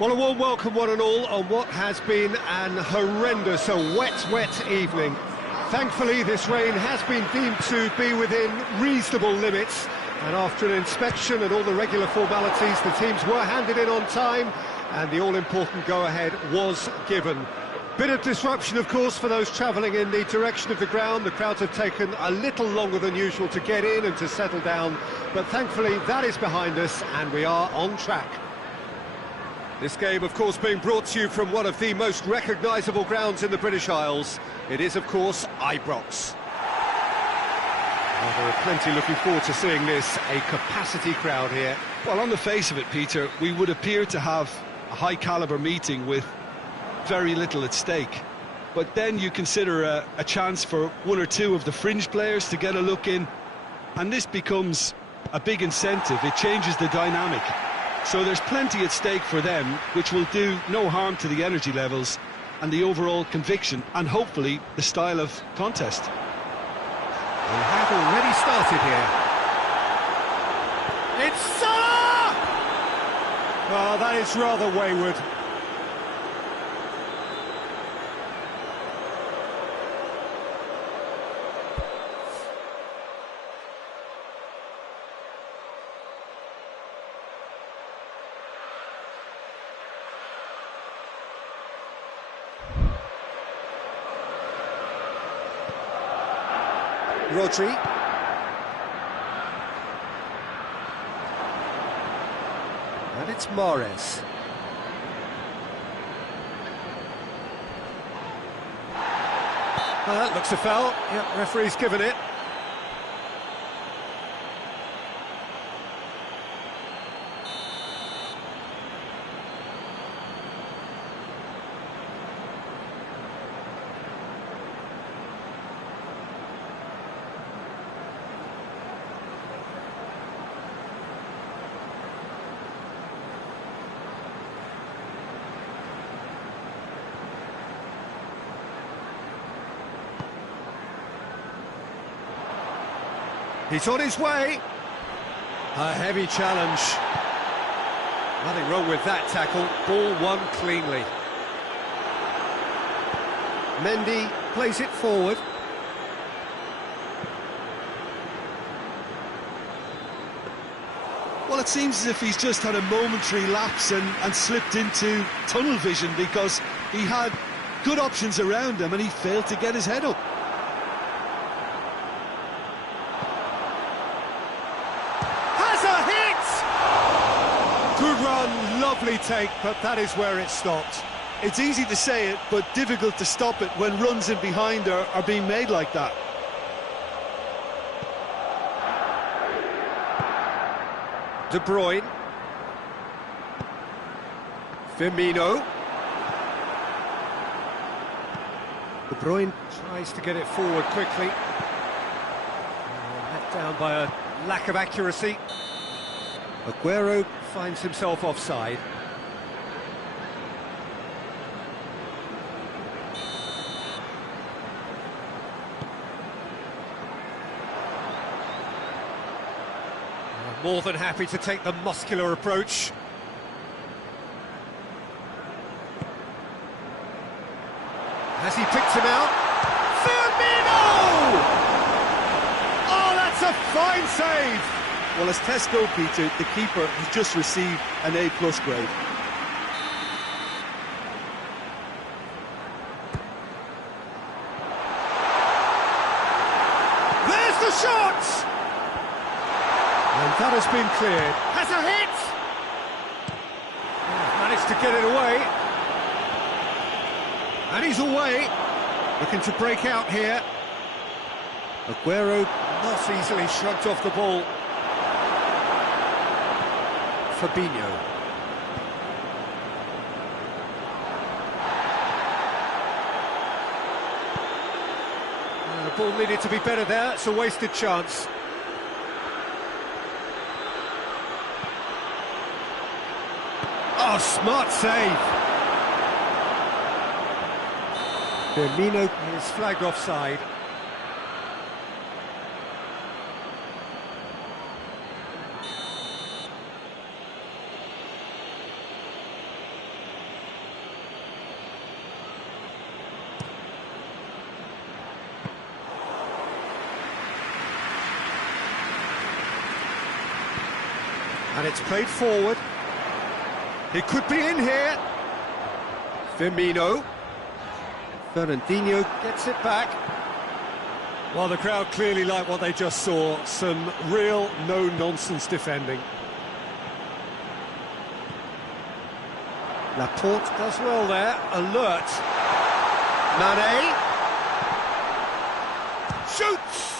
Well, a warm welcome one and all on what has been an horrendous, wet evening. Thankfully, this rain has been deemed to be within reasonable limits, and after an inspection and all the regular formalities, the teams were handed in on time, and the all-important go-ahead was given. Bit of disruption, of course, for those travelling in the direction of the ground. The crowds have taken a little longer than usual to get in and to settle down, but thankfully that is behind us, and we are on track. This game, of course, being brought to you from one of the most recognisable grounds in the British Isles. It is, of course, Ibrox. Well, there are plenty looking forward to seeing this, a capacity crowd here. Well, on the face of it, Peter, we would appear to have a high-calibre meeting with very little at stake. But then you consider a chance for one or two of the fringe players to get a look in, and this becomes a big incentive. It changes the dynamic. So there's plenty at stake for them, which will do no harm to the energy levels and the overall conviction and hopefully the style of contest. We have already started here. It's Salah! Oh, that is rather wayward. Rodri. And it's Mahrez. That looks a foul. Yep, referee's given it. He's on his way. A heavy challenge. Nothing wrong with that tackle. Ball won cleanly. Mendy plays it forward. Well, it seems as if he's just had a momentary lapse and slipped into tunnel vision, because he had good options around him and he failed to get his head up. Good run, lovely take, but that is where it stopped. It's easy to say it, but difficult to stop it when runs in behind are being made like that. De Bruyne. Firmino. De Bruyne tries to get it forward quickly. Let down by a lack of accuracy. Aguero finds himself offside. More than happy to take the muscular approach. Has he picked him out? Firmino! Oh, that's a fine save! Well, as tests go, Peter, the keeper has just received an A+ grade. There's the shot! And that has been cleared. Has a hit! Oh, managed to get it away. And he's away. Looking to break out here. Aguero not easily shrugged off the ball. Fabinho. The ball needed to be better there. It's a wasted chance. Oh, smart save. Firmino is flagged offside. And it's played forward. He could be in here. Firmino. Fernandinho gets it back. Well, the crowd clearly like what they just saw. Some real no-nonsense defending. Laporte does well there. Alert. Mane. Shoots!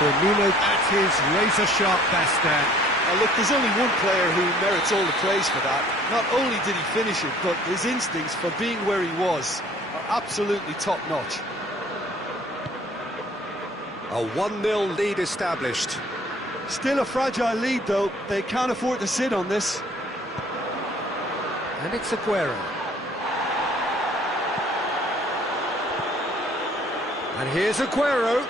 Firmino at his razor-sharp best there. Now look, there's only one player who merits all the praise for that. Not only did he finish it, but his instincts for being where he was are absolutely top-notch. A 1-0 lead established. Still a fragile lead, though. They can't afford to sit on this. And it's Aguero. And here's Aguero.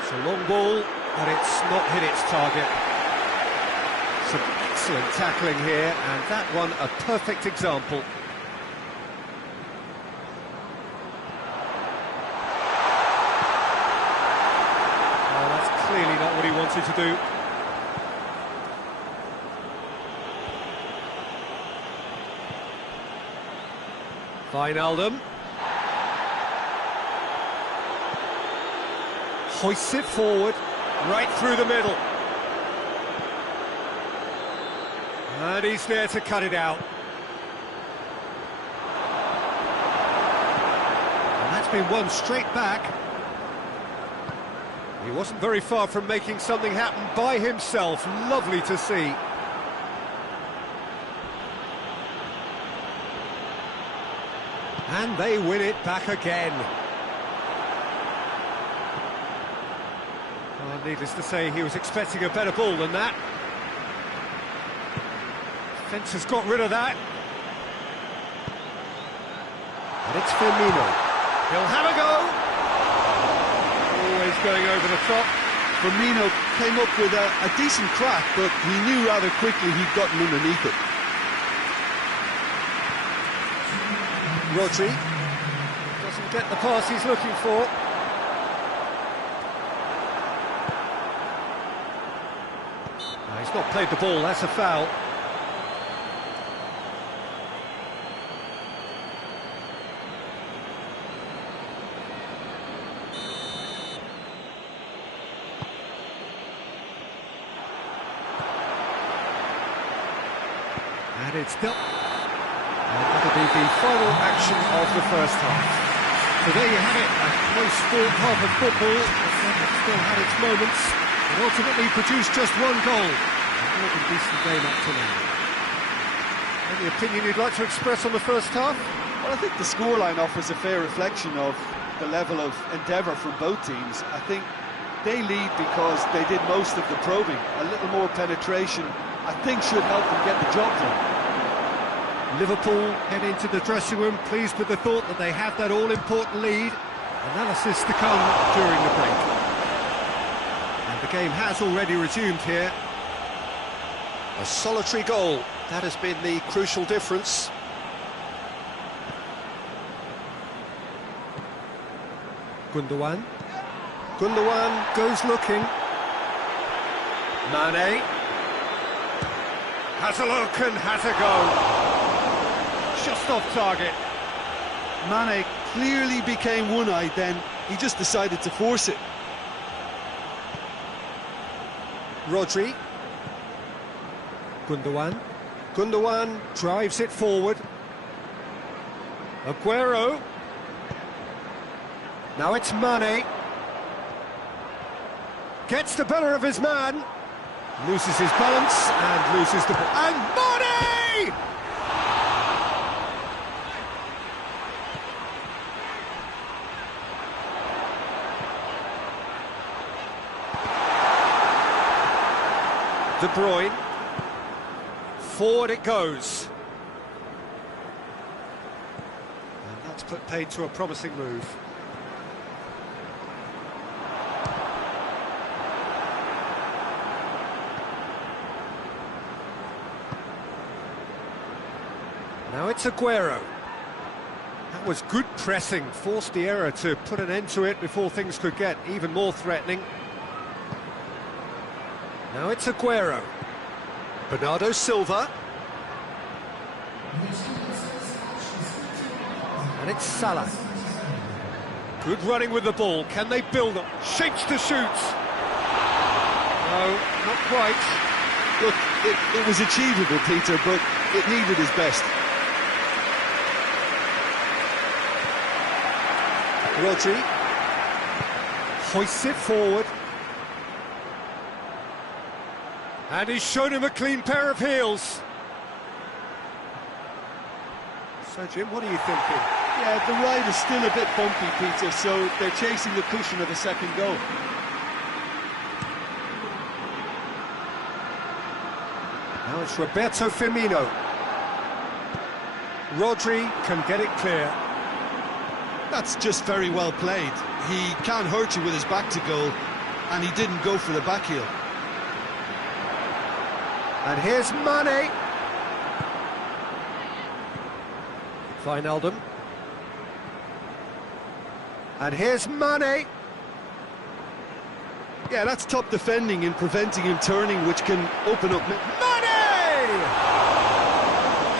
It's a long ball, but it's not hit its target. Some excellent tackling here, and that one a perfect example. Oh, that's clearly not what he wanted to do. Wijnaldum. Hoists it forward, right through the middle. And he's there to cut it out. And that's been won straight back. He wasn't very far from making something happen by himself. Lovely to see. And they win it back again. Well, needless to say, he was expecting a better ball than that. Defence has got rid of that. And it's Firmino. He'll have a go. Always going over the top. Firmino came up with a decent crack, but he knew rather quickly he'd gotten underneath it. Rodri doesn't get the pass he's looking for. No, he's not played the ball, that's a foul. And it's dealt. And that'll be the final action of the first half. So there you have it, a close-fought half of football. It still had its moments, and ultimately produced just one goal. A more than decent game up to now. Any opinion you'd like to express on the first half? Well, I think the scoreline offers a fair reflection of the level of endeavour from both teams. I think they lead because they did most of the probing. A little more penetration, I think, should help them get the job done. Liverpool head into the dressing room pleased with the thought that they have that all-important lead. Analysis to come during the break. And the game has already resumed here. A solitary goal, that has been the crucial difference. Gundogan. Gundogan goes looking. Mane. Has a look and has a go. Just off target. Mane clearly became one-eyed then. He just decided to force it. Rodri. Gundogan. Gundogan drives it forward. Aguero. Now it's Mane. Gets the better of his man. Loses his balance and loses the ball. And Mane! De Bruyne. Forward it goes. And that's put paid to a promising move. Now it's Aguero. How That was good pressing, forced the error to put an end to it before things could get even more threatening. Now it's Aguero. Bernardo Silva. And it's Salah. Good running with the ball. Can they build up? Shapes to shoot. No, not quite. Look, it was achievable, Peter, but it needed his best. Rodri hoists it forward. And he's shown him a clean pair of heels. So, Jim, what are you thinking? Yeah, the ride is still a bit bumpy, Peter, so they're chasing the cushion of a second goal. Now it's Roberto Firmino. Rodri can get it clear. That's just very well played. He can't hurt you with his back to goal, and he didn't go for the back heel. And here's Mane. Wijnaldum. And here's Mane. Yeah, that's top defending and preventing him turning, which can open up... Mane!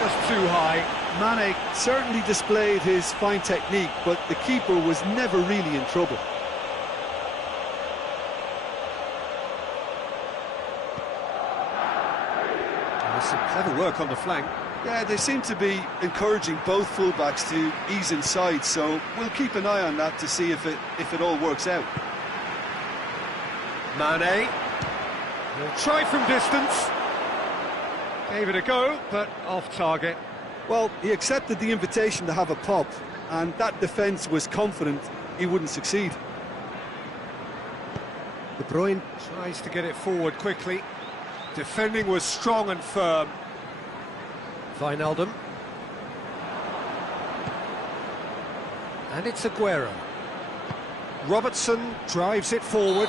Just too high. Mane certainly displayed his fine technique, but the keeper was never really in trouble. There's some clever work on the flank. Yeah, they seem to be encouraging both fullbacks to ease inside, so we'll keep an eye on that to see if it all works out. Mane. He'll try from distance. Gave it a go, but off target. Well, he accepted the invitation to have a pop, and that defence was confident he wouldn't succeed. De Bruyne tries to get it forward quickly. Defending was strong and firm. Wijnaldum. And it's Aguero. Robertson drives it forward.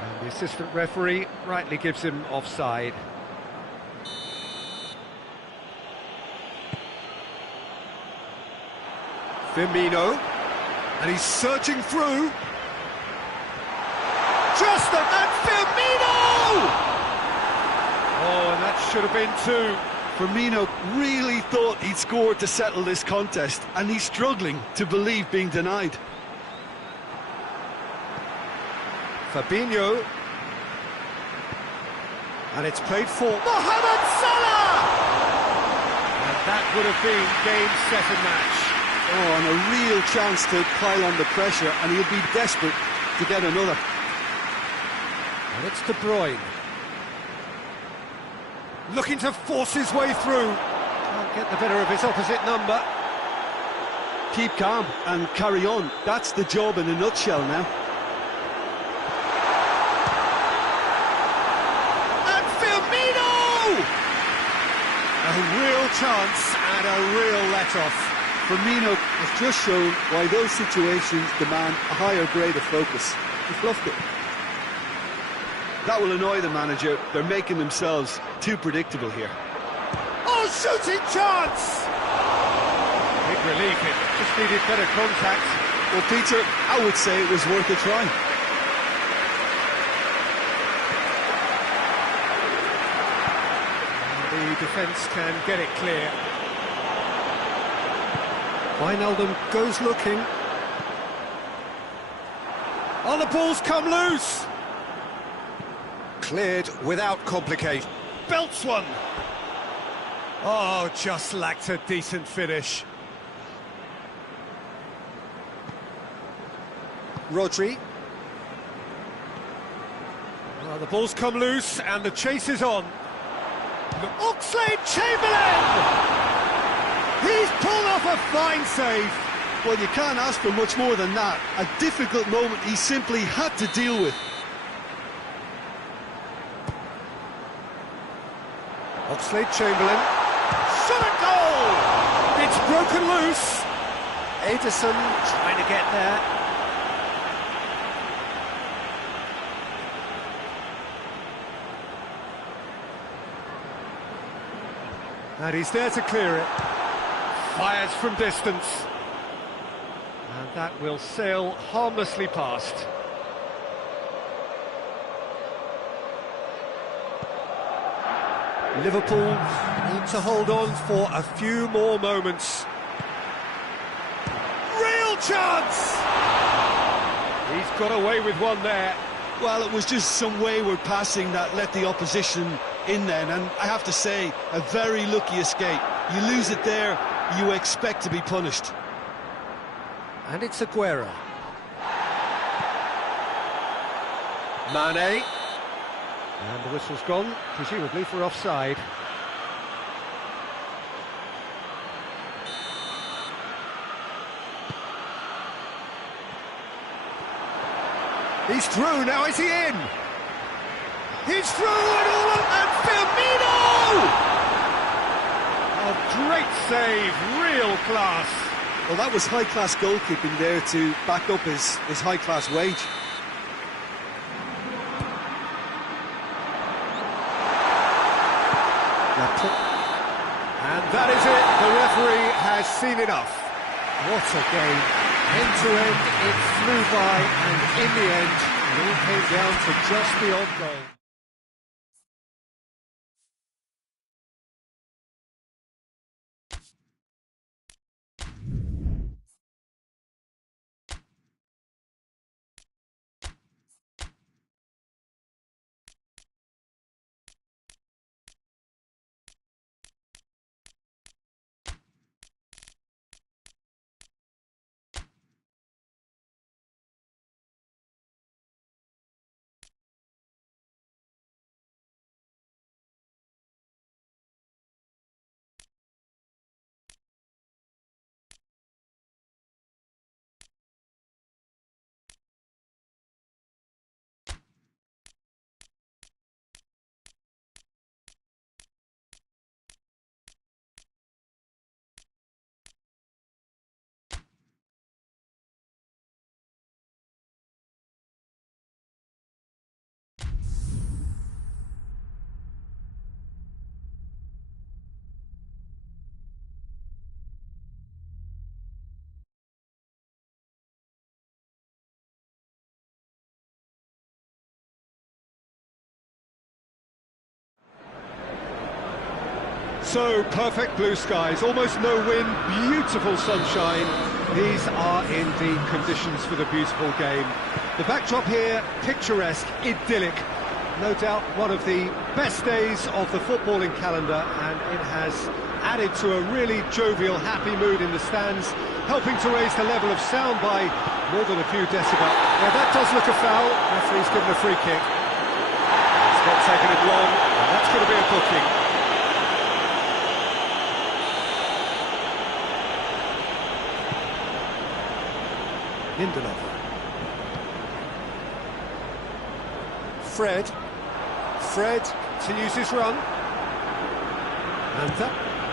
And the assistant referee rightly gives him offside. Firmino. And he's searching through. Just and Firmino! Oh, and that should have been two. Firmino really thought he'd scored to settle this contest, and he's struggling to believe being denied. Fabinho. And it's played for Mohamed Salah! And that would have been game, set and match. Oh, and a real chance to pile on the pressure, and he'll be desperate to get another. And it's De Bruyne. Looking to force his way through. Can't get the better of his opposite number. Keep calm and carry on. That's the job in a nutshell now. And Firmino! A real chance and a real let-off. Firmino has just shown why those situations demand a higher grade of focus. He fluffed it. That will annoy the manager. They're making themselves too predictable here. Oh, shooting chance! Big relief, it just needed better contact. Well, Peter, I would say it was worth a try. The defence can get it clear. Wijnaldum goes looking. Oh, the ball's come loose! Cleared without complication. Belts one! Oh, just lacked a decent finish. Rodri. Well, the ball's come loose and the chase is on. Oxlade-Chamberlain! He's pulled off a fine save. Well, you can't ask for much more than that. A difficult moment he simply had to deal with. Oxlade-Chamberlain. Shot at goal! It's broken loose. Ederson trying to get there. And he's there to clear it. Fires from distance. And that will sail harmlessly past. Liverpool need to hold on for a few more moments. Real chance! He's got away with one there. Well, it was just some wayward passing that let the opposition in then, and I have to say, a very lucky escape. You lose it there, you expect to be punished. And it's Aguero. Mane. And the whistle's gone, presumably for offside. He's through, now is he in? He's through and all up, and Firmino! A great save, real class. Well, that was high-class goalkeeping there to back up his high-class wage. And that is it, the referee has seen enough. What a game. End to end, it flew by, and in the end, it all came down to just the odd goal. So, perfect blue skies, almost no wind, beautiful sunshine. These are indeed conditions for the beautiful game. The backdrop here, picturesque, idyllic. No doubt one of the best days of the footballing calendar, and it has added to a really jovial, happy mood in the stands, helping to raise the level of sound by more than a few decibels. Now that does look a foul, referee's given a free kick. It's not taken it long, and that's going to be a booking. Lindelof. Fred continues his run. And that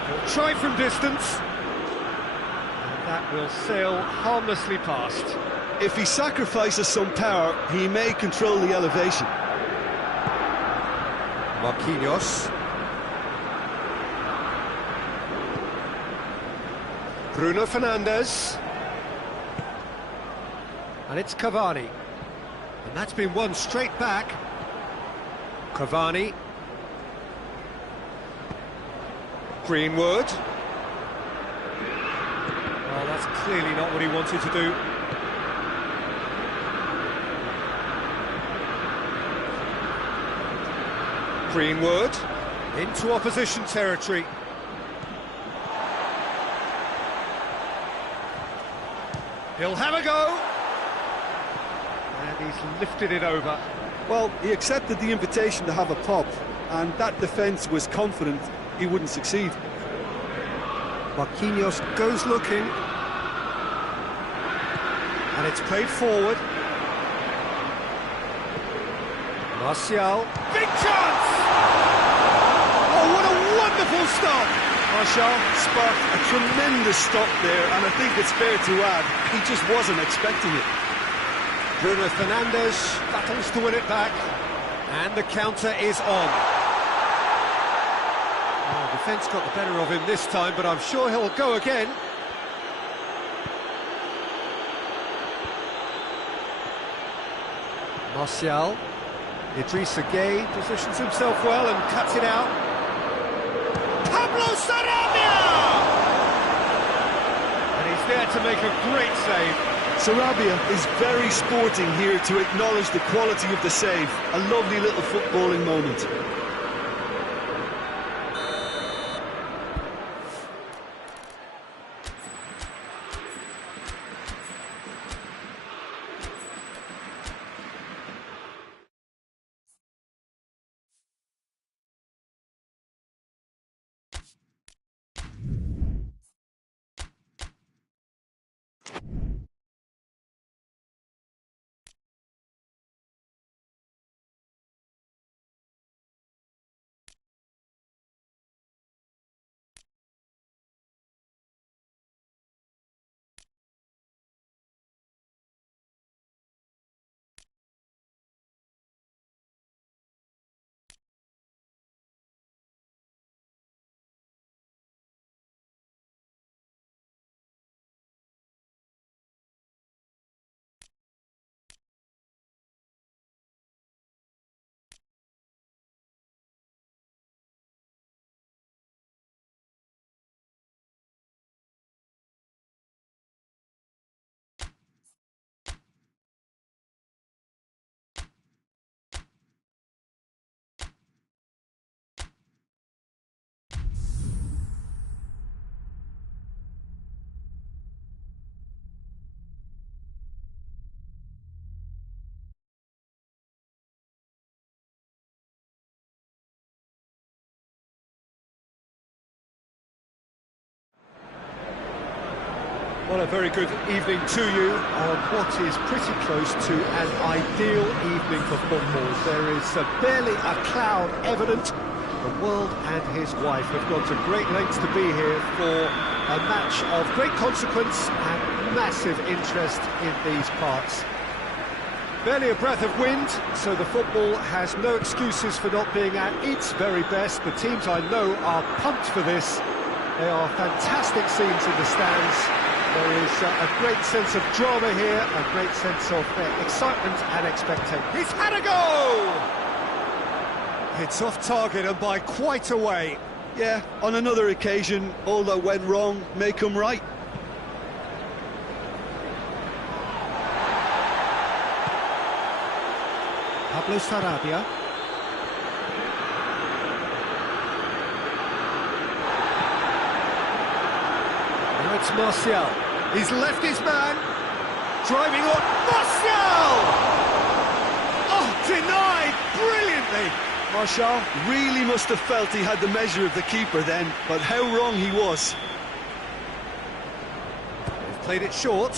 will try from distance. And that will sail harmlessly past. If he sacrifices some power, he may control the elevation. Marquinhos. Bruno Fernandes. And it's Cavani. And that's been won straight back. Cavani. Greenwood. Well, that's clearly not what he wanted to do. Greenwood. Into opposition territory. He'll have a go. And he's lifted it over. Well, he accepted the invitation to have a pop, and that defence was confident he wouldn't succeed. Marquinhos goes looking. And it's played forward. Martial. Big chance! Oh, what a wonderful stop! Martial sparked a tremendous stop there, and I think it's fair to add, he just wasn't expecting it. Bruno Fernandes battles to win it back, and the counter is on. Oh, defence got the better of him this time, but I'm sure he'll go again. Martial. Idrissa Gueye positions himself well and cuts it out. Pablo Sarabia! And he's there to make a great save. Sarabia is very sporting here to acknowledge the quality of the save. A lovely little footballing moment. Well, a very good evening to you on what is pretty close to an ideal evening for football. There is barely a cloud evident. The world and his wife have gone to great lengths to be here for a match of great consequence and massive interest in these parts. Barely a breath of wind, so the football has no excuses for not being at its very best. The teams I know are pumped for this. They are fantastic scenes in the stands. There is a great sense of drama here, a great sense of excitement and expectation. He's had a go! It's off target and by quite a way. Yeah, on another occasion, all that went wrong may come right. Pablo Sarabia. Now it's Martial. He's left his man. Driving on. Martial! Oh, denied brilliantly. Martial really must have felt he had the measure of the keeper then, but how wrong he was. They've played it short.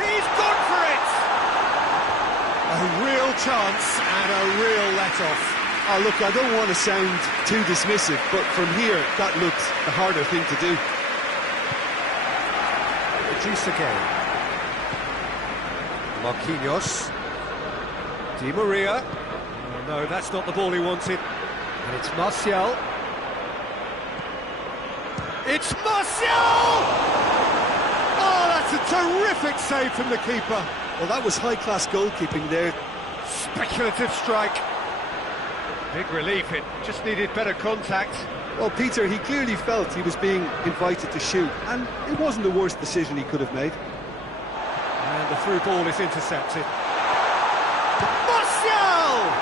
He's gone for it! A real chance and a real let-off. Oh, look, I don't want to sound too dismissive, but from here, that looks the harder thing to do. Idrissa Gueye. Marquinhos. Di Maria. Oh, no, that's not the ball he wanted. And it's Martial. It's Martial! Oh, that's a terrific save from the keeper. Well, that was high-class goalkeeping there. Speculative strike. Big relief, it just needed better contact. Well, Peter, he clearly felt he was being invited to shoot, and it wasn't the worst decision he could have made. And the through ball is intercepted. Martial!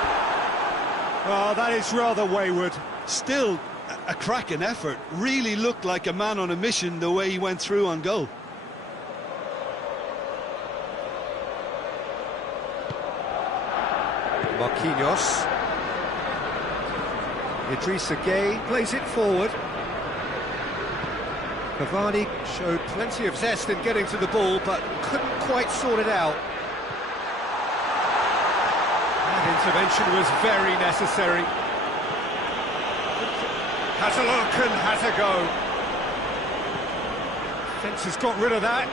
Oh, that is rather wayward. Still, a cracking effort. Really looked like a man on a mission the way he went through on goal. Marquinhos. Idrissa Gueye plays it forward. Cavani showed plenty of zest in getting to the ball, but couldn't quite sort it out. That intervention was very necessary. Has a look and has a go. Fence has got rid of that.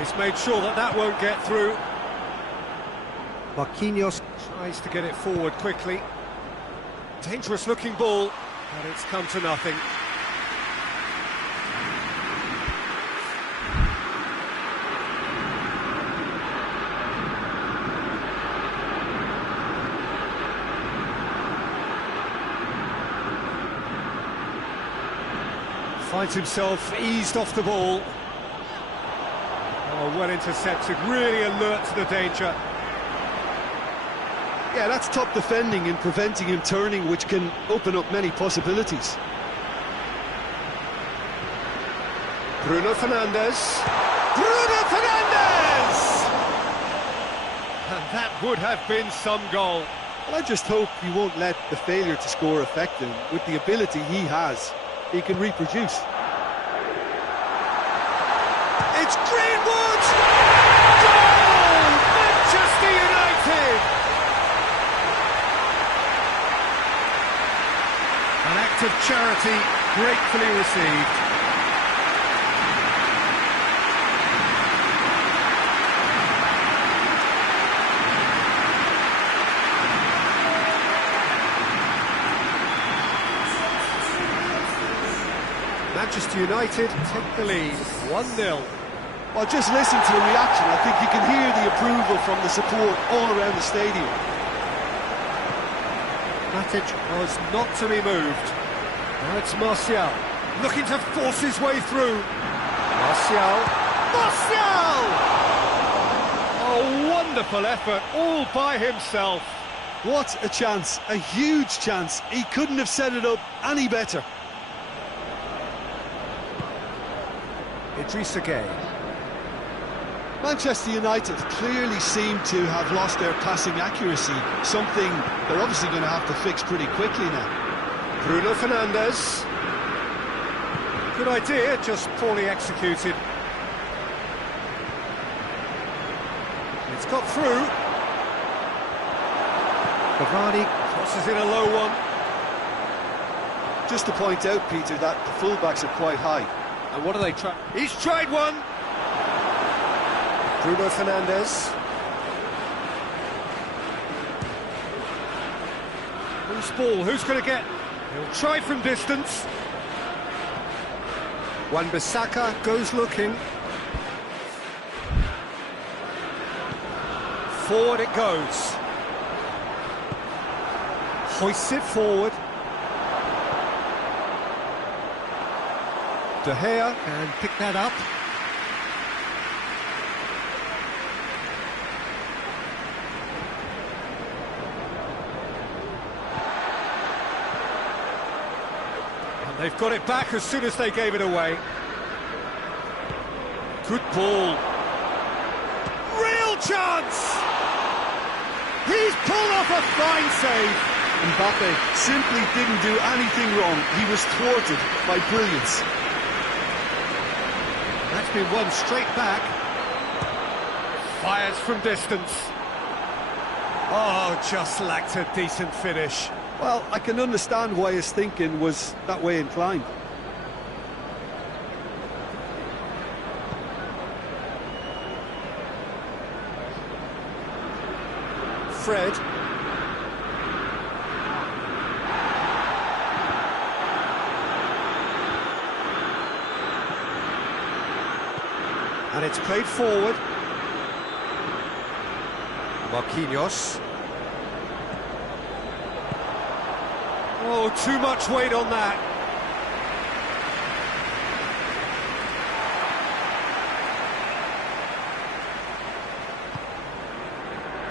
He's made sure that that won't get through. Marquinhos tries to get it forward quickly. Dangerous looking ball, but it's come to nothing. Finds himself eased off the ball. Oh, well intercepted, really alert to the danger. Yeah, that's top defending and preventing him turning, which can open up many possibilities. Bruno Fernandes. Bruno Fernandes! And that would have been some goal. Well, I just hope he won't let the failure to score affect him. With the ability he has, he can reproduce. It's Greenwood! Goal! Manchester United! An act of charity gratefully received. Manchester United take the lead, 1-0. Well, just listen to the reaction. I think you can hear the approval from the support all around the stadium. Matic was not to be moved. Now it's Martial, looking to force his way through. Martial! Martial! Oh, wonderful effort, all by himself. What a chance, a huge chance. He couldn't have set it up any better. Idrissa Gueye. Manchester United clearly seem to have lost their passing accuracy, something they're obviously going to have to fix pretty quickly now. Bruno Fernandes. Good idea, just poorly executed. It's got through. Cavani crosses in a low one. Just to point out, Peter, that the fullbacks are quite high. And what do they try? He's tried one! Bruno Fernandes. Loose ball, who's going to get? He'll try from distance. Wan-Bissaka goes looking. Forward it goes. Hoists it forward. De Gea can pick that up. And they've got it back as soon as they gave it away. Good ball. Real chance! He's pulled off a fine save. Mbappe simply didn't do anything wrong. He was thwarted by brilliance. That's been won straight back. Fires from distance. Oh, just lacked a decent finish. Well, I can understand why his thinking was that way inclined. Fred. And it's played forward. Marquinhos. Oh, too much weight on that.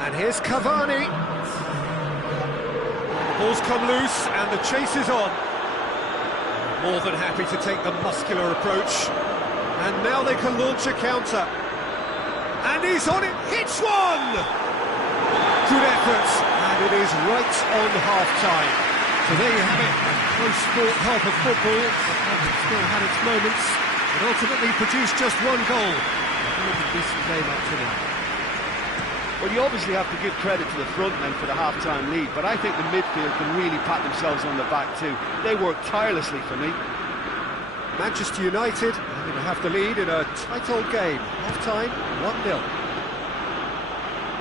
And here's Cavani. The ball's come loose and the chase is on. More than happy to take the muscular approach. And now they can launch a counter. And he's on it, hits one! Good effort, and it is right on half-time. So there you have it, a close sport half of football, but it still had its moments. It ultimately produced just one goal. A really decent game up to now. Well, you obviously have to give credit to the front men for the half-time lead, but I think the midfield can really pat themselves on the back too. They worked tirelessly for me. Manchester United are going to have the lead in a tight old game. Half-time, 1-0.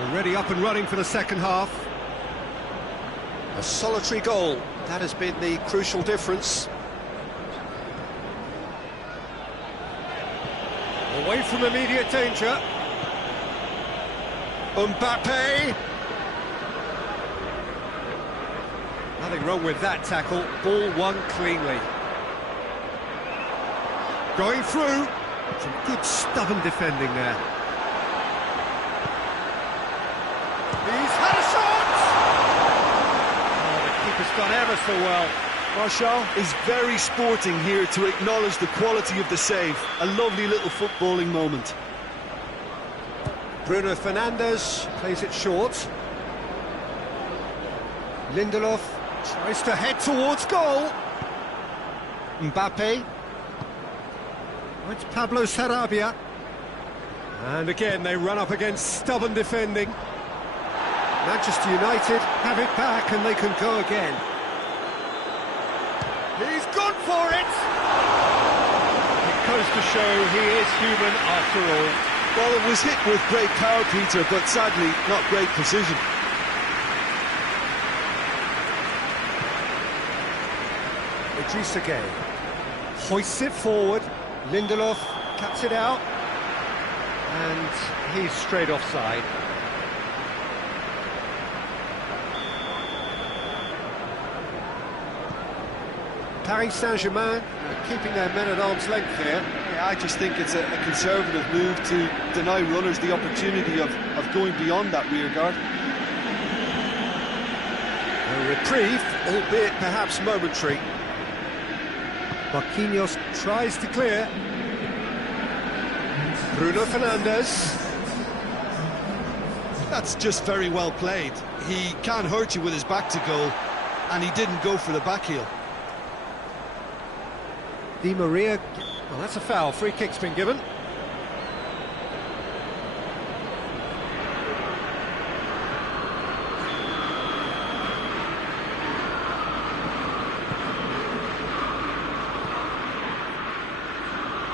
Already up and running for the second half. A solitary goal, that has been the crucial difference. Away from immediate danger. Mbappe. Nothing wrong with that tackle. Ball won cleanly. Going through. Some good stubborn defending there. He's had a shot! Oh, the keeper's done ever so well. Martial is very sporting here to acknowledge the quality of the save. A lovely little footballing moment. Bruno Fernandes plays it short. Lindelof tries to head towards goal. Mbappe. Oh, it's Pablo Sarabia. And again, they run up against stubborn defending. Manchester United have it back and they can go again. He's gone for it! It goes to show he is human after all. Well, it was hit with great power, Peter, but sadly, not great precision. Idrissa Gueye hoists it forward. Lindelof cuts it out. And he's straight offside. Paris Saint-Germain keeping their men at arm's length here. Yeah, I just think it's a conservative move to deny runners the opportunity of going beyond that rear guard. A reprieve, albeit perhaps momentary. Marquinhos tries to clear. Bruno Fernandes. That's just very well played. He can't hurt you with his back to goal, and he didn't go for the back heel. Di Maria, well, that's a foul. Free kick's been given.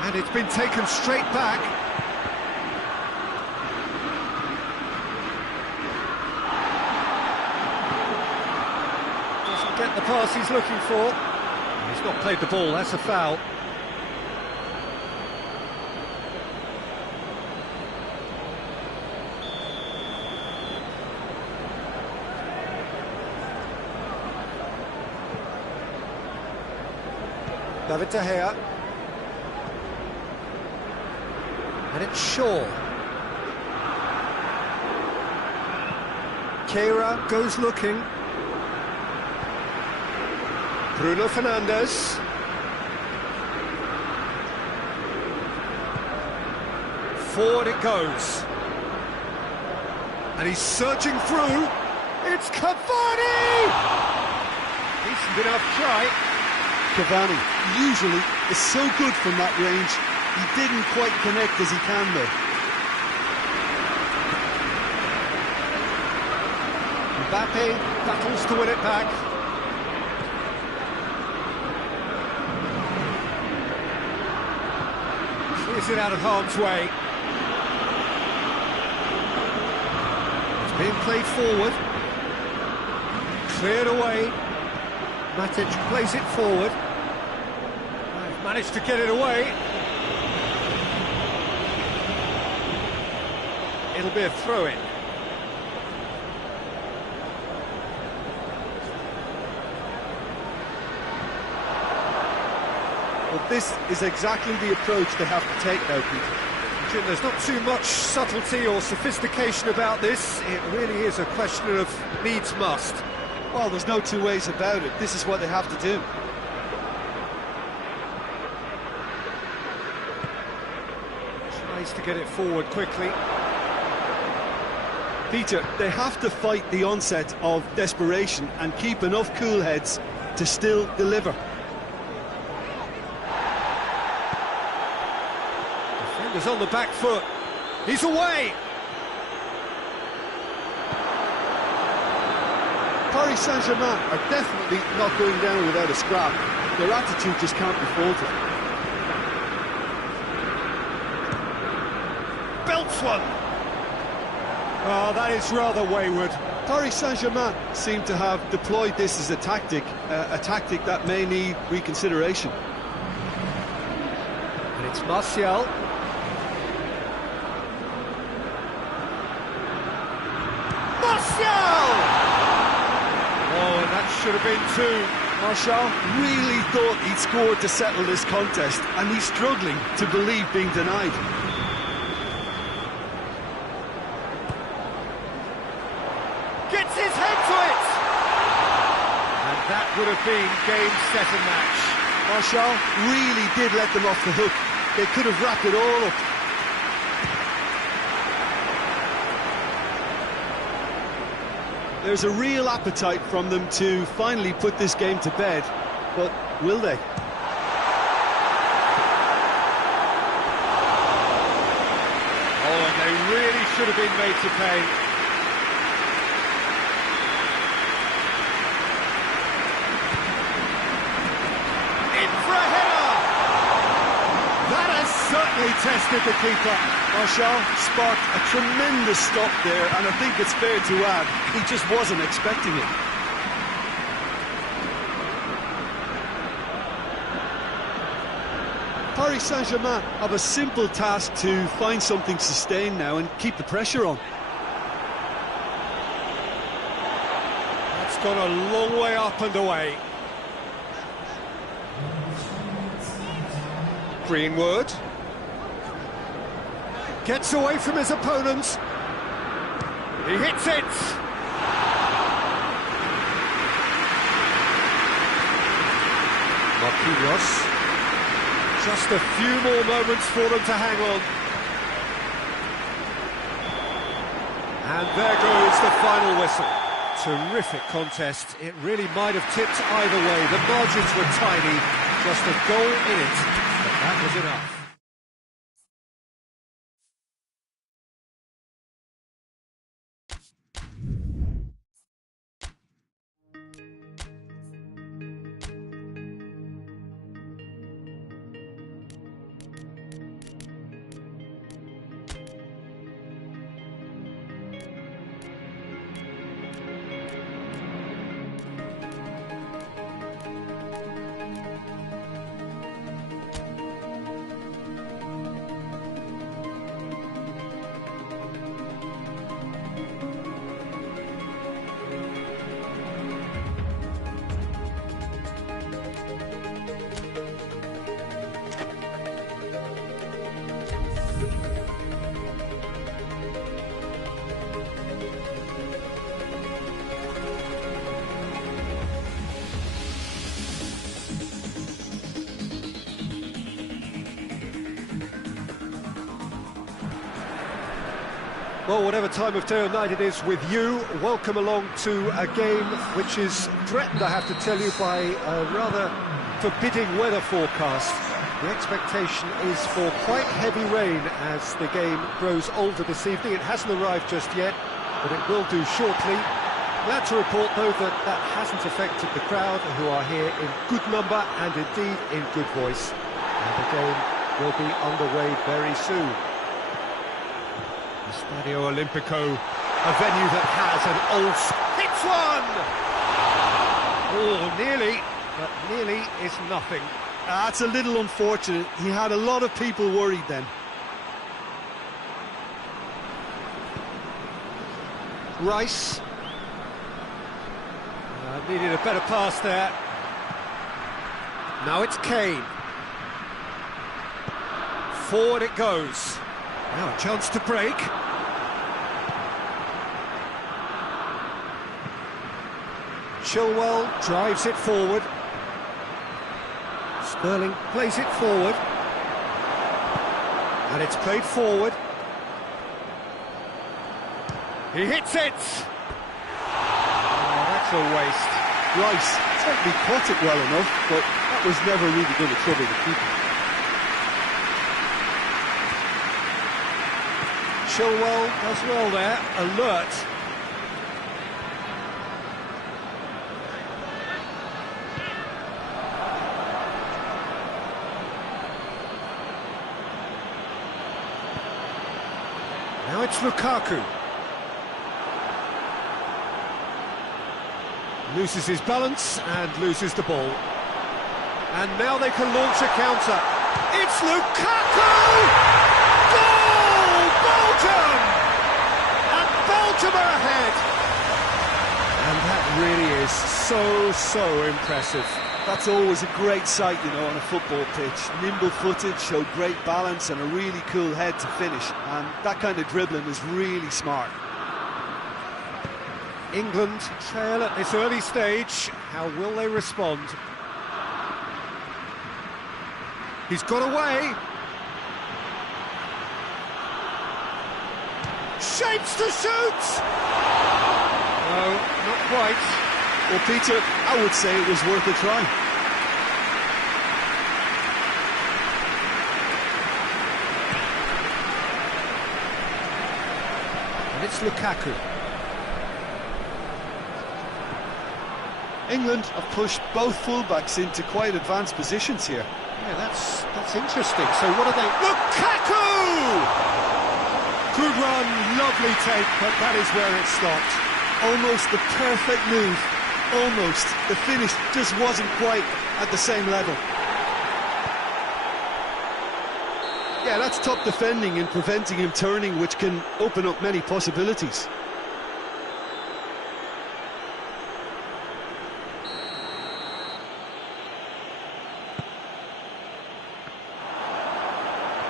And it's been taken straight back. Doesn't get the pass he's looking for. He's not played the ball, that's a foul. David De Gea. And it's Shaw. Keira goes looking. Bruno Fernandes. Forward it goes. And he's surging through. It's Cavani! Decent enough try. Cavani usually is so good from that range. He didn't quite connect as he can though. Mbappe battles to win it back. Clears it out of harm's way. It's being played forward. Cleared away. Matic plays it forward. They've managed to get it away. It'll be a throw-in. Well, this is exactly the approach they have to take now, Peter. Jim, there's not too much subtlety or sophistication about this. It really is a question of needs must. Well, there's no two ways about it. This is what they have to do. Tries to get it forward quickly. Peter, they have to fight the onset of desperation and keep enough cool heads to still deliver. Defender's on the back foot. He's away! Paris Saint-Germain are definitely not going down without a scrap. Their attitude just can't be faulted. Belts one! Oh, that is rather wayward. Paris Saint-Germain seem to have deployed this as a tactic that may need reconsideration. And it's Martial. Martial! Oh, and that should have been two. Martial really thought he'd scored to settle this contest, and he's struggling to believe being denied. Gets his head to it! And that would have been game, set and match. Martial really did let them off the hook. They could have wrapped it all up. There's a real appetite from them to finally put this game to bed, but will they? Oh, and they really should have been made to pay. In for a header! That has certainly tested the keeper. Martial sparked a tremendous stop there, and I think it's fair to add, he just wasn't expecting it. Paris Saint-Germain have a simple task to find something sustained now and keep the pressure on. That's gone a long way up and away. Greenwood gets away from his opponents. He hits it. Marquinhos. Just a few more moments for them to hang on. And there goes the final whistle. Terrific contest. It really might have tipped either way. The margins were tiny. Just a goal in it. But that was enough. Well, whatever time of day or night it is with you, welcome along to a game which is threatened, I have to tell you, by a rather forbidding weather forecast. The expectation is for quite heavy rain as the game grows older this evening. It hasn't arrived just yet, but it will do shortly. Glad to report, though, that that hasn't affected the crowd, who are here in good number and indeed in good voice. And the game will be underway very soon. Stadio Olimpico, a venue that has an old... Hits one! Oh, nearly, but nearly is nothing. That's a little unfortunate. He had a lot of people worried then. Rice. Needed a better pass there. Now it's Kane. Forward it goes. Now a chance to break. Chilwell drives it forward. Sterling plays it forward. And it's played forward. He hits it! Oh, that's a waste. Rice certainly caught it well enough, but that was never really going to trouble the keeper. Chilwell does well there, alert. Now it's Lukaku. Loses his balance and loses the ball. And now they can launch a counter. It's Lukaku! Goal! Belgium! And Belgium are ahead! And that really is so impressive. That's always a great sight, you know, on a football pitch. Nimble-footed, showed great balance and a really cool head to finish. And that kind of dribbling is really smart. England trail at this early stage. How will they respond? He's got away. Shapes to shoot! No, not quite. Well, Peter, I would say it was worth a try. And it's Lukaku. England have pushed both fullbacks into quite advanced positions here. Yeah, that's interesting. So what are they? Lukaku! Good run, lovely take, but that is where it stopped. Almost the perfect move. Almost. The finish just wasn't quite at the same level. Yeah, that's top defending and preventing him turning, which can open up many possibilities.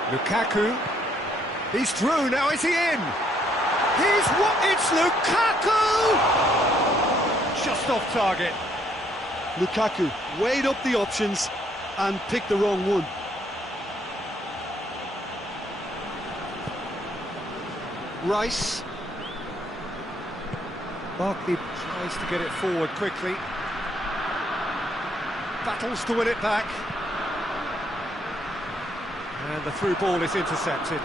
Lukaku, he's through, now is he in? It's Lukaku! Just off target. Lukaku weighed up the options and picked the wrong one. Rice. Barkley tries to get it forward quickly. Battles to win it back. And the through ball is intercepted.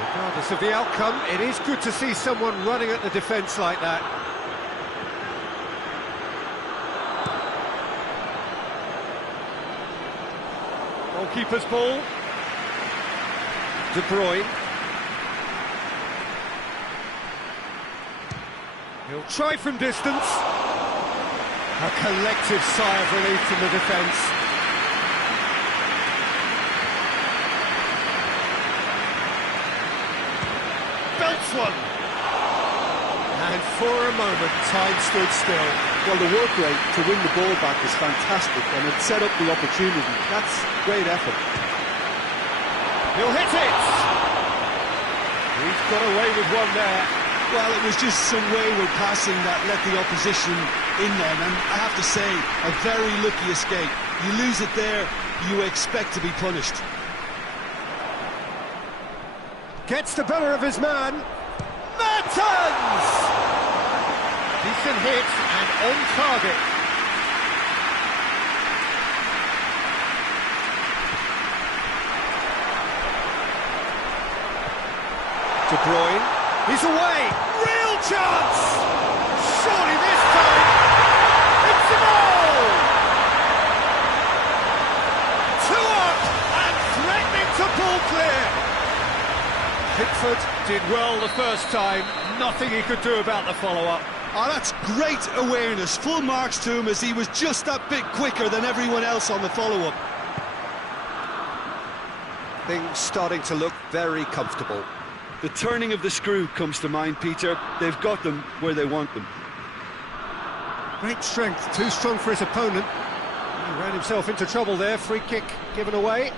Regardless of the outcome, it is good to see someone running at the defence like that. Goalkeeper's ball. De Bruyne. He'll try from distance. A collective sigh of relief from the defence. Belts one. And for a moment, time stood still. Well, the work rate to win the ball back is fantastic, and it set up the opportunity. That's great effort. He'll hit it! He's got away with one there. Well, it was just some wayward passing that let the opposition in then, and I have to say, a very lucky escape. You lose it there, you expect to be punished. Gets the better of his man. Mertens! Decent hit and on target. De Bruyne, he's away, real chance! Surely this time, it's a goal! 2 up and threatening to pull clear. Pickford did well the first time, nothing he could do about the follow-up. Oh, that's great awareness, full marks to him as he was just that bit quicker than everyone else on the follow-up. Things starting to look very comfortable. The turning of the screw comes to mind, Peter. They've got them where they want them. Great strength, too strong for his opponent. He ran himself into trouble there, free kick given away.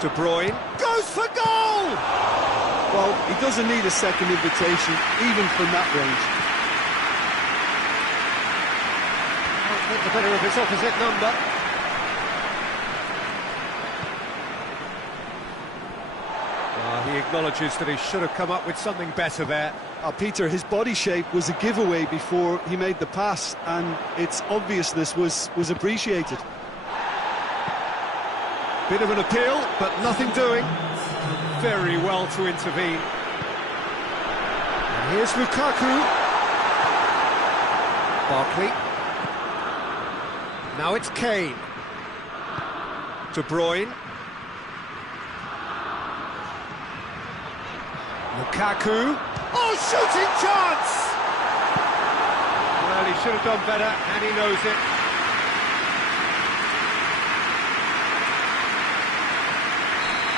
De Bruyne goes for goal! Well, he doesn't need a second invitation, even from that range. Can't get the better of his opposite number. He acknowledges that he should have come up with something better there. Peter, his body shape was a giveaway before he made the pass, and its obviousness was appreciated. Bit of an appeal, but nothing doing. Very well to intervene. And Here's Lukaku. Barkley. Now it's Kane. De Bruyne. Lukaku. Oh, shooting chance! Well, he should have done better, and he knows it.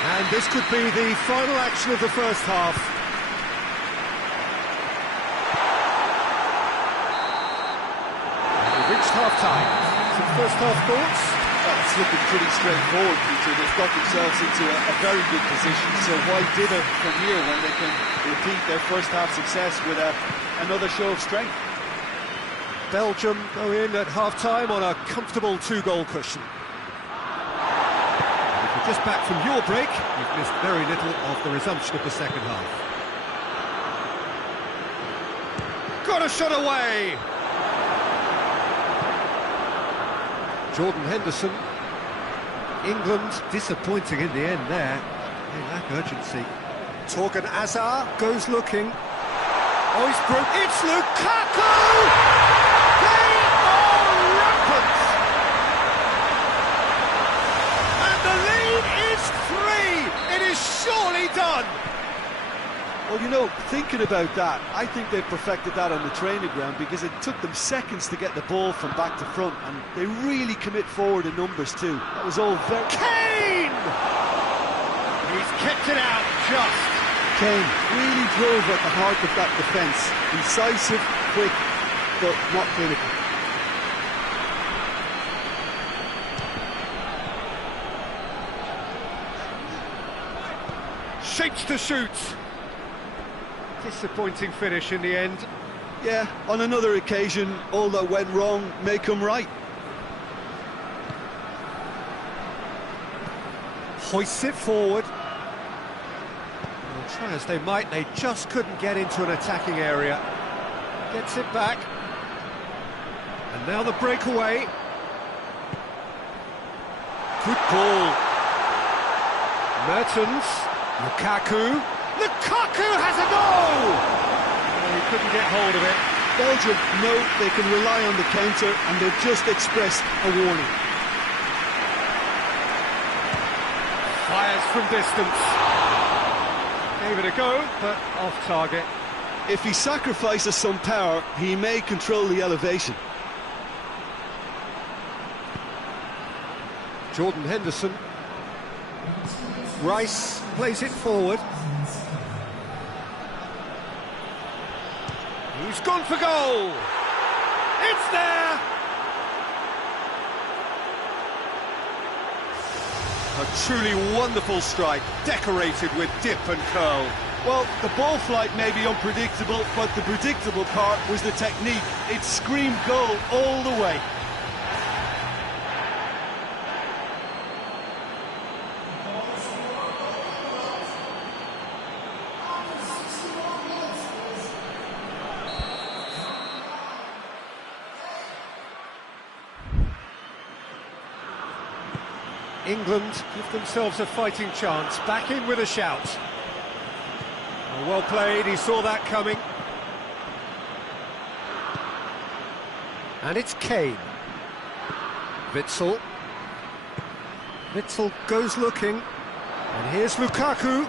And this could be the final action of the first half. We've reached half-time. Some first-half thoughts? Well, it's looking pretty straightforward, Peter. They've got themselves into a very good position, so why dither from here when they can repeat their first-half success with another show of strength? Belgium go in at half-time on a comfortable two-goal cushion. If you're just back from your break, you've missed very little of the resumption of the second half. Got a shot away! Jordan Henderson. England disappointing in the end there. They lack urgency. Torgan Hazard goes looking. Oh, he's broke. It's Lukaku! They are rampant! And the lead is 3! It is surely done! Well, you know, thinking about that, I think they've perfected that on the training ground because it took them seconds to get the ball from back to front, and they really commit forward in numbers too. That was all very... Kane! He's kept it out, just. Kane really drove at the heart of that defence. Incisive, quick, but not clinical. Shapes to shoot. Disappointing finish in the end. Yeah, on another occasion, all that went wrong may come right. Hoists it forward. Well, try as they might, they just couldn't get into an attacking area. Gets it back. And now the breakaway. Good ball. Mertens. Lukaku. Lukaku has a goal! Oh, he couldn't get hold of it. Belgium know they can rely on the counter, and they've just expressed a warning. Fires from distance. Gave it a go, but off target. If he sacrifices some power, he may control the elevation. Jordan Henderson. Rice plays it forward. He's gone for goal! It's there! A truly wonderful strike, decorated with dip and curl. Well, the ball flight may be unpredictable, but the predictable part was the technique. It screamed goal all the way. England give themselves a fighting chance, back in with a shout. Well played, he saw that coming. And it's Kane. Witsel. Witsel goes looking. And here's Lukaku.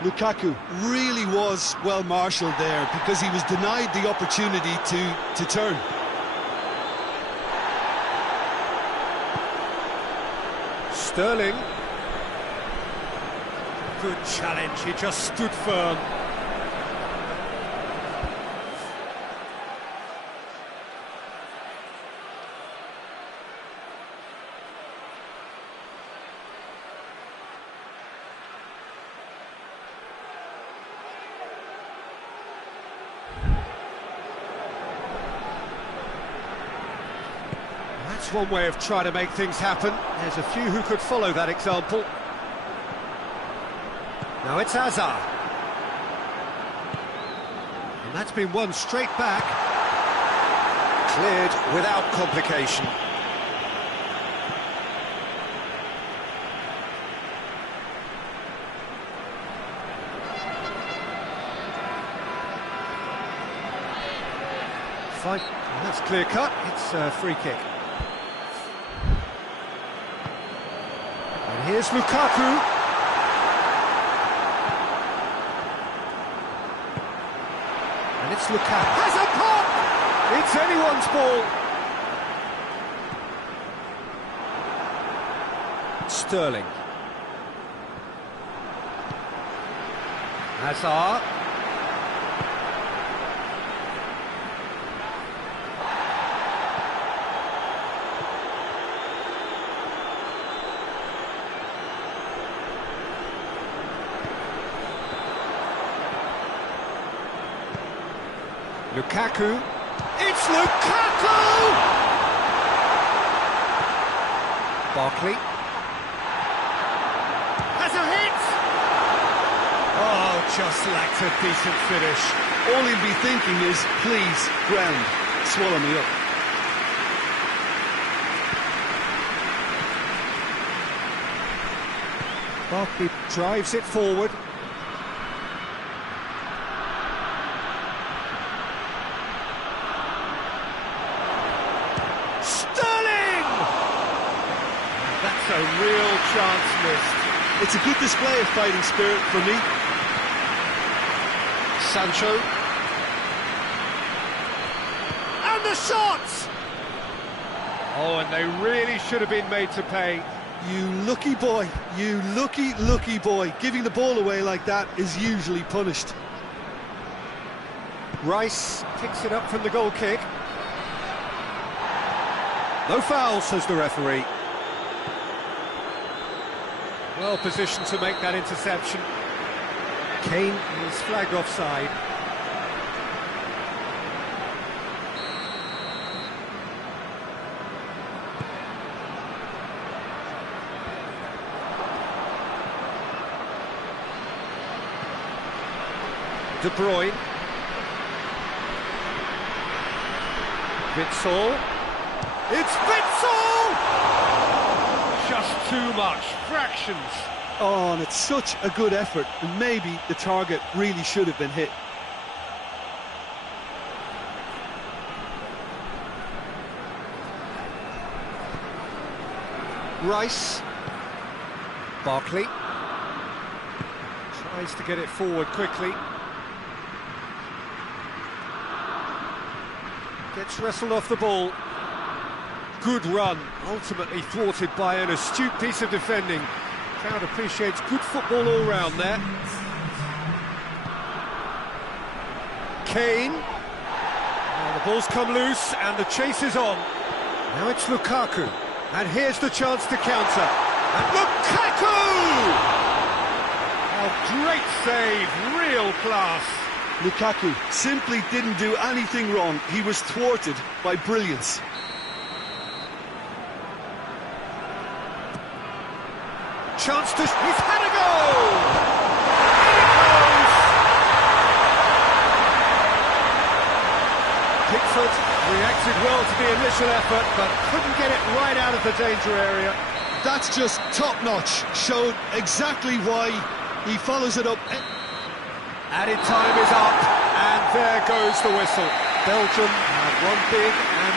Lukaku really was well marshalled there because he was denied the opportunity to turn. Sterling. Good challenge, he just stood firm. That's one way of trying to make things happen. There's a few who could follow that example. Now it's Hazard. And that's been won straight back. Cleared without complication. Fine, that's clear cut, it's a free kick. And here's Lukaku. And it's Lukaku. Has a pop! It's anyone's ball. Sterling. Hazard. Lukaku. It's Lukaku! Barkley. Has a hit! Oh, just lacked a decent finish. All he'll be thinking is, please, ground, swallow me up. Barkley drives it forward. Sterling! That's a real chance missed. It's a good display of fighting spirit for me. Sancho. And the shot! Oh, and they really should have been made to pay. You lucky boy, you lucky boy. Giving the ball away like that is usually punished. Rice picks it up from the goal kick. No foul, says the referee. Well positioned to make that interception. Kane is flagged offside. De Bruyne. Witsel. It's Witsel! Just too much, fractions. Oh, and it's such a good effort, and maybe the target really should have been hit. Rice. Barkley. Tries to get it forward quickly. Gets wrestled off the ball. Good run, ultimately thwarted by an astute piece of defending. Crowd appreciates good football all round there. Kane. Now the ball's come loose and the chase is on. Now it's Lukaku. And here's the chance to counter. And Lukaku! Oh, great save, real class. Lukaku simply didn't do anything wrong. He was thwarted by brilliance. Chance to... He's had a goal! And it goes! Pickford reacted well to the initial effort, but couldn't get it right out of the danger area. That's just top-notch. Showed exactly why he follows it up. Added time is up, and there goes the whistle. Belgium have one big and